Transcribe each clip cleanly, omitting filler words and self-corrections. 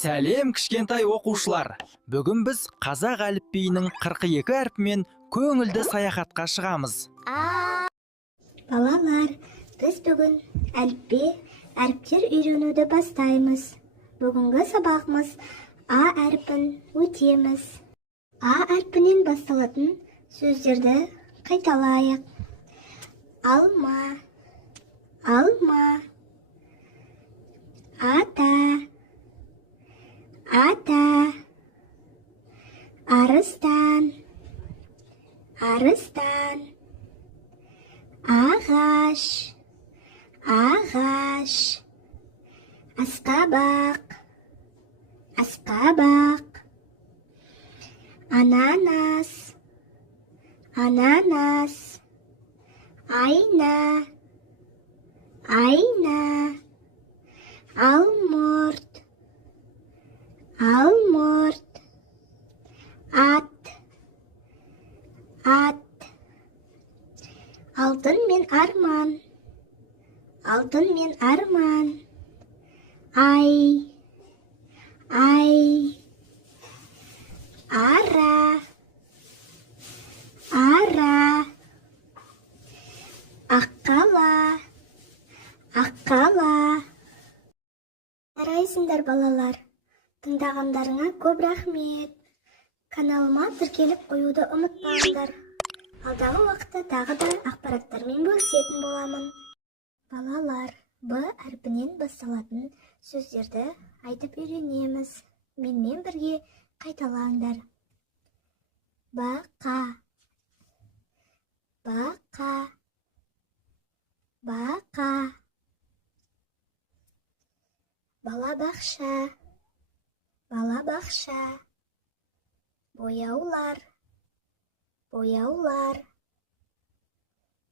Сәлем кішкентай оқушылар. Бүгін біз қазақ әліпбиінің 42 әрпімен көңілді саяхатқа шығамыз. Балалар, біз бүгін әліпби әріптер үйренуді бастаймыз. Бүгінгі сабағымыз А әрпін өтеміз. А әрпінен басталатын сөздерді қайталайық. Алма, алма. Ата, ата. Арыстан, арыстан. Ағаш, ағаш. Асқабақ, асқабақ. Ананас, ананас. Айна, айна. Алмұрт, алмұрт. Ат, ат. Алтын мен арман, алтын мен арман. Ай, ай. Ара, ара. Аққала, аққала. Жарайсыңдар балалар, тыңдағандарыңа көп рахмет. Каналыма тіркеліп қоюды ұмытпаңдар. Алдағы уақытта тағы да ақпараттармен бөлісетін боламын. Балалар, Б әрпінен басталатын сөздерді айтып үйренеміз. Менімен бірге қайталаңдар. Бақа, бақа, бақа. Балабақша, балабақша. Бояулар, бояулар.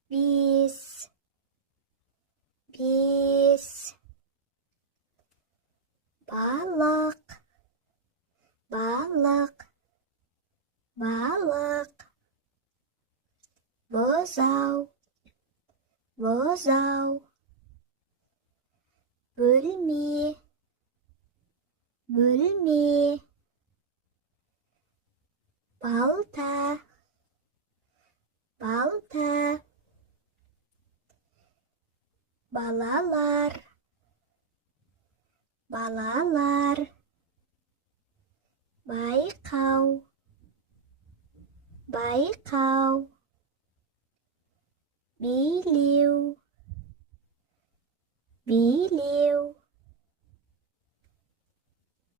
Бес, бес. Балық, балық, балық. Бозау, бозау. Бөлме, бөлме. Балта, балта. Балалар, балалар. Байқау, байқау. Билеу, билеу.